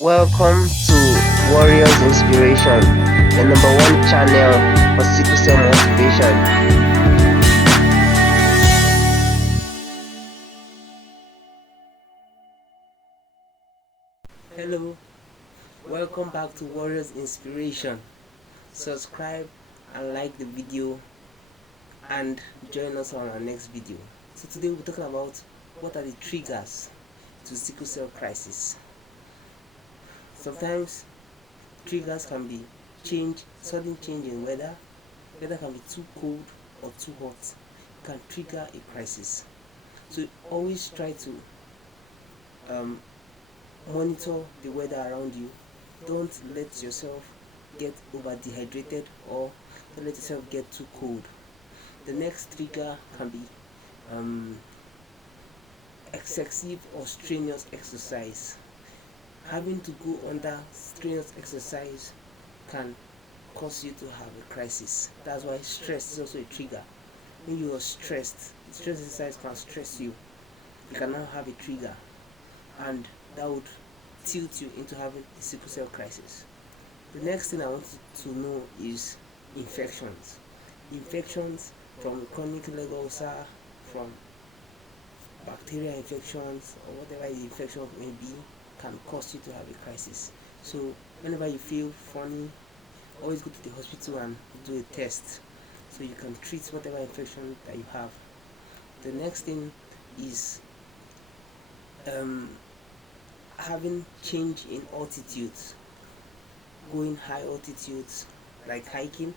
Welcome to Warriors Inspiration, the number one channel for sickle cell motivation. Hello, welcome back to Warriors Inspiration. Subscribe and like the video and join us on our next video. So today we're talking about what are the triggers to sickle cell crisis. Sometimes triggers can be sudden change in weather. Weather can be too cold or too hot. It can trigger a crisis. So always try to monitor the weather around you. Don't let yourself get over dehydrated or don't let yourself get too cold. The next trigger can be excessive or strenuous exercise. Having to go under strenuous exercise can cause you to have a crisis. That's why stress is also a trigger. When you are stressed, stress exercise can stress you. You can now have a trigger, and that would tilt you into having a sickle cell crisis. The next thing I want to know is infections. Infections from chronic leg ulcer, from bacterial infections, or whatever the infection may be, can cause you to have a crisis. So whenever you feel funny, always go to the hospital and do a test so you can treat whatever infection that you have. The next thing is having change in altitudes, going high altitudes like hiking.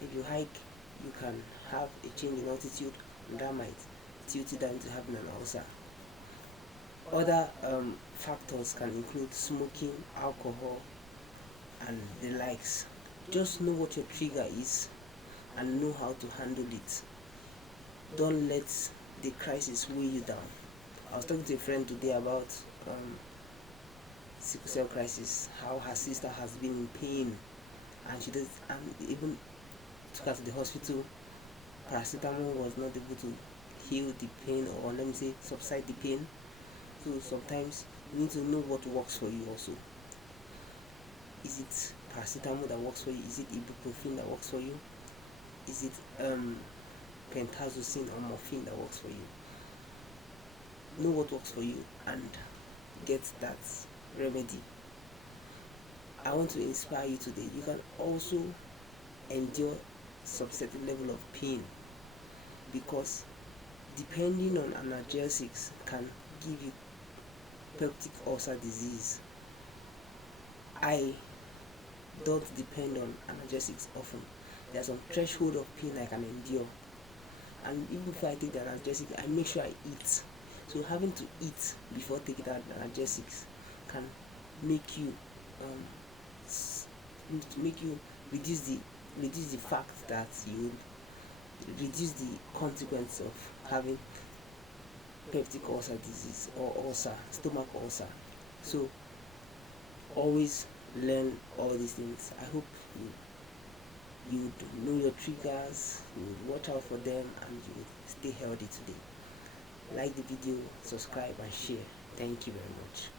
If you hike, you can have a change in altitude, and that might tilt you down into having an ulcer. Other factors can include smoking, alcohol, and the likes. Just know what your trigger is and know how to handle it. Don't let the crisis weigh you down. I was talking to a friend today about sickle cell crisis, how her sister has been in pain, and even took her to the hospital. Paracetamol was not able to heal the pain, or let me say subside the pain. So sometimes you need to know what works for you also. Is it paracetamol that works for you? Is it ibuprofen that works for you? Is it pentazocine or morphine that works for you? Know what works for you and get that remedy. I want to inspire you today. You can also endure some certain level of pain, because depending on analgesics can give you peptic ulcer disease. I don't depend on analgesics often. There's some threshold of pain I can endure, and even before I take the analgesic, I make sure I eat. So having to eat before taking that analgesics can make you reduce the fact that you reduce the consequence of having peptic ulcer disease or ulcer, stomach ulcer. So always learn all these things. I hope you know your triggers, you watch out for them, and you stay healthy today. Like the video, subscribe and share. Thank you very much.